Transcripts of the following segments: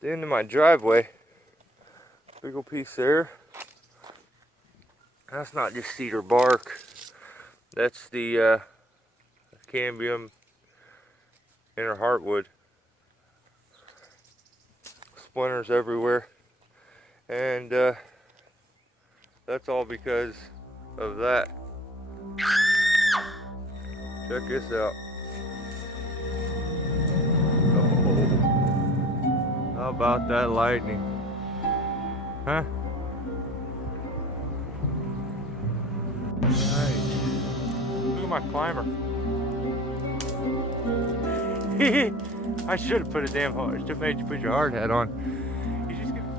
the end of my driveway. Big old piece there. That's not just cedar bark. That's the cambium inner heartwood. Splinters everywhere. And that's all because of that. Check this out. Oh, how about that lightning? Huh? Nice. Look at my climber. I should have put a damn hard. Should have made you put your hard hat on.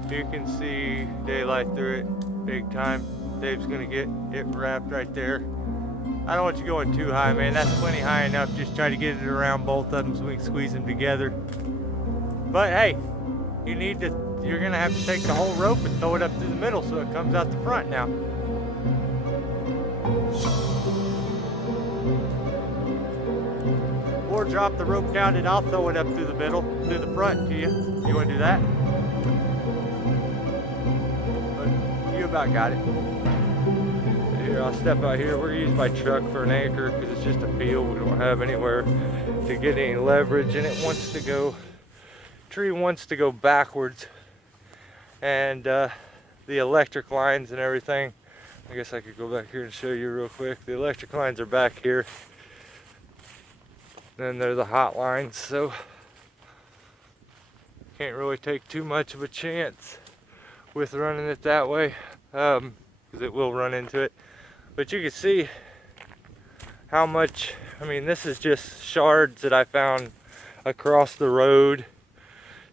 You can see daylight through it, big time. Dave's gonna get it wrapped right there. I don't want you going too high, man. That's plenty high enough. Just try to get it around both of them so we can squeeze them together. But hey, you're gonna have to take the whole rope and throw it up through the middle so it comes out the front now. Or drop the rope down and I'll throw it up through the middle, through the front to you. You wanna do that? But you about got it. Here, I'll step out here. We're gonna use my truck for an anchor because it's just a field. We don't have anywhere to get any leverage, and it wants to go, tree wants to go backwards. And the electric lines and everything, I guess I could go back here and show you real quick. The electric lines are back here. Then there's the hot lines, so can't really take too much of a chance with running it that way, because it will run into it. But you can see how much, I mean, this is just shards that I found across the road,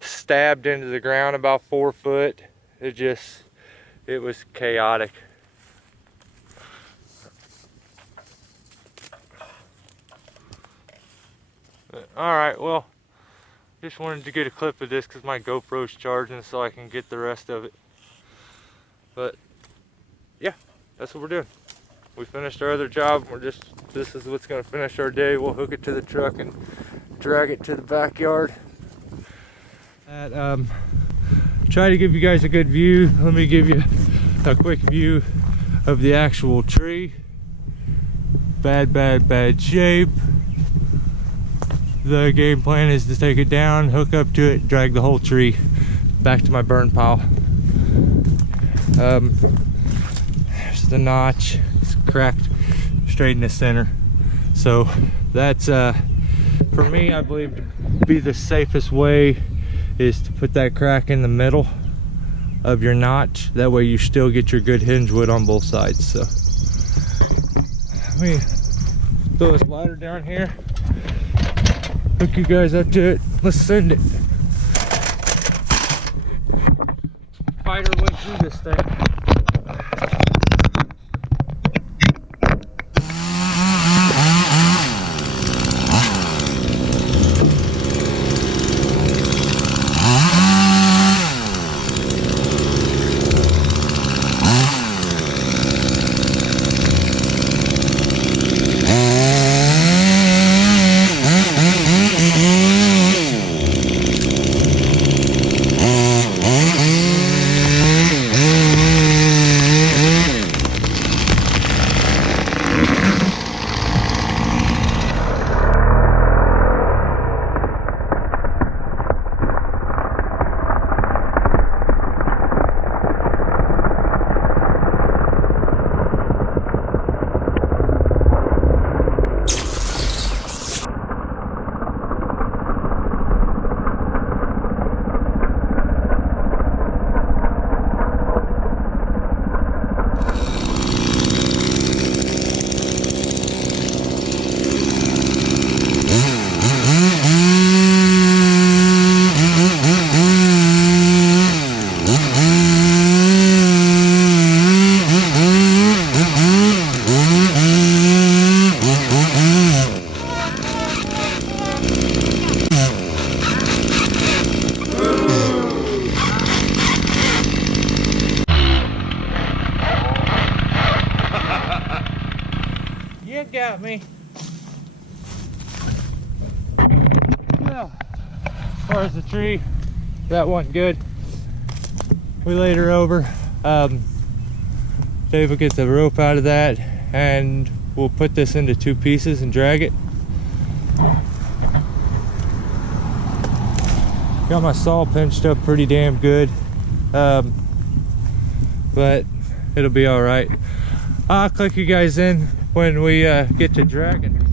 stabbed into the ground about 4 foot. It was chaotic. Alright, well, just wanted to get a clip of this because my GoPro's charging so I can get the rest of it. But yeah, that's what we're doing. We finished our other job. This is what's going to finish our day. We'll hook it to the truck and drag it to the backyard. Try to give you guys a good view. Let me give you a quick view of the actual tree. Bad shape. The game plan is to take it down, hook up to it, drag the whole tree back to my burn pile. There's the notch. It's cracked straight in the center. So that's for me, I believe to be the safest way is to put that crack in the middle of your notch. That way you still get your good hinge wood on both sides. So let me throw this ladder down here, hook you guys up to it. Let's send it. Fight our way through this thing. You got me. Well, as far as the tree, that wasn't good. We laid her over. Dave will get the rope out of that, and we'll put this into 2 pieces and drag it. Got my saw pinched up pretty damn good, but it'll be all right. I'll click you guys in when we get to dragging.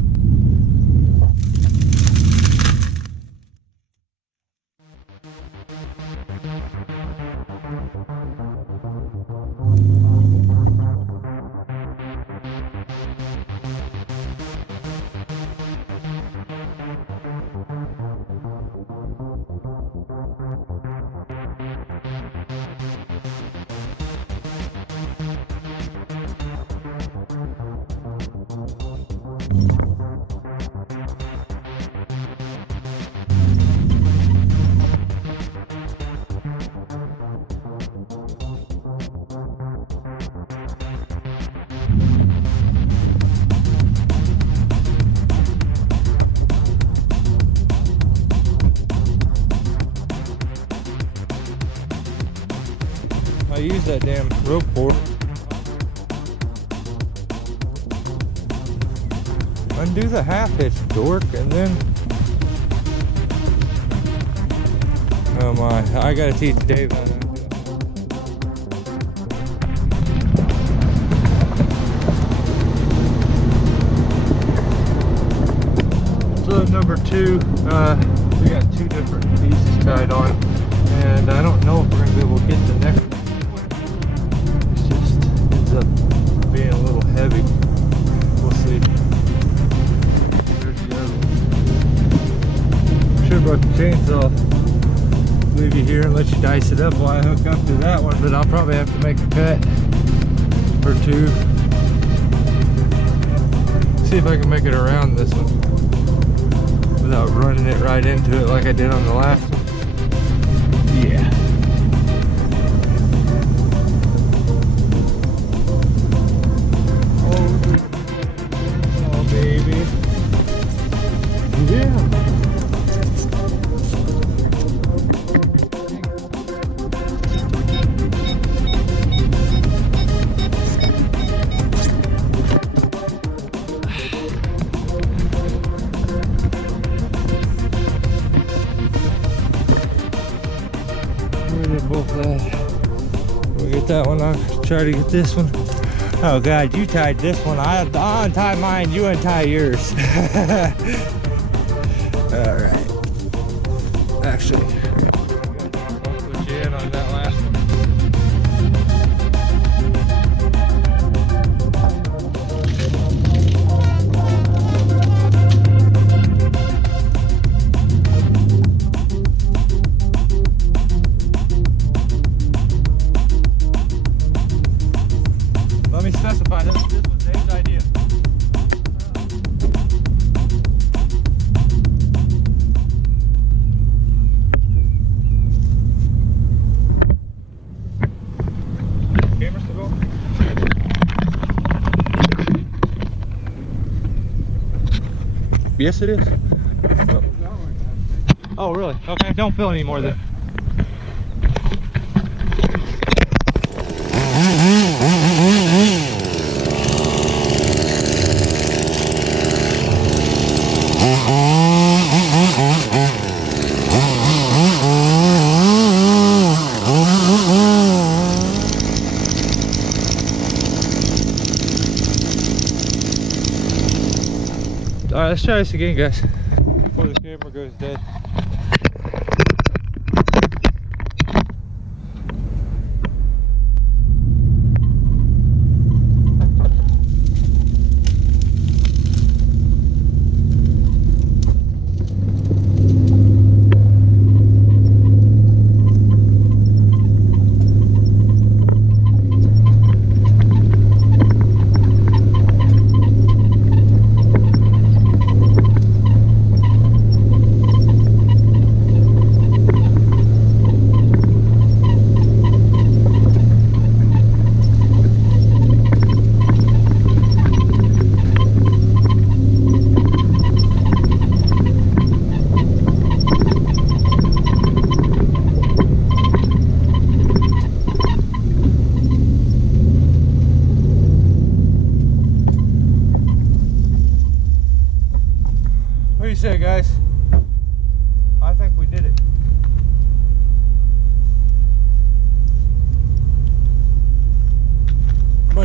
I use that damn rope cord. Undo the half hitch, dork, and then... Oh my, I gotta teach Dave how to do it. So number 2, we got 2 different pieces tied on, and I don't know if we're gonna be able to get the next one. It just ends up being a little heavy. We'll see. There's the other one. Should have brought the chainsaw. Leave you here and let you dice it up while I hook up to that one, but I'll probably have to make a cut or 2. See if I can make it around this one without running it right into it like I did on the last one. Yeah. Oh baby. Yeah. Both that. We'll get that one. I'll try to get this one. Oh God, you tied this one. I'll untie mine, you untie yours. All right. Actually, I'll put you in on that last one. Let me specify this was Dave's idea. Camera still going? Yes, it is. Oh, really? Okay, don't feel any more then. Alright, let's try this again, guys, before the camera goes dead.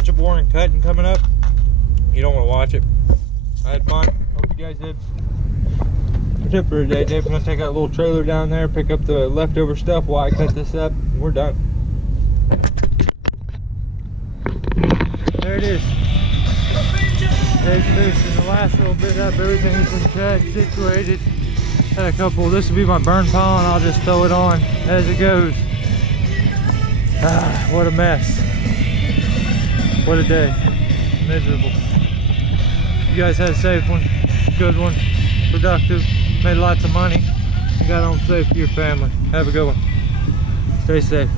bunch of boring cutting coming up. You don't want to watch it. I had fun. Hope you guys did. Tip for today, Dave's gonna take out a little trailer down there, pick up the leftover stuff while I cut this up. We're done. There it is. Dave's finishing the last little bit up. Everything's been cut, situated. Had a couple. This will be my burn pile, and I'll just throw it on as it goes. Ah, what a mess. What a day. Miserable. You guys had a safe one, good one, productive, made lots of money, and got home safe to your family. Have a good one. Stay safe.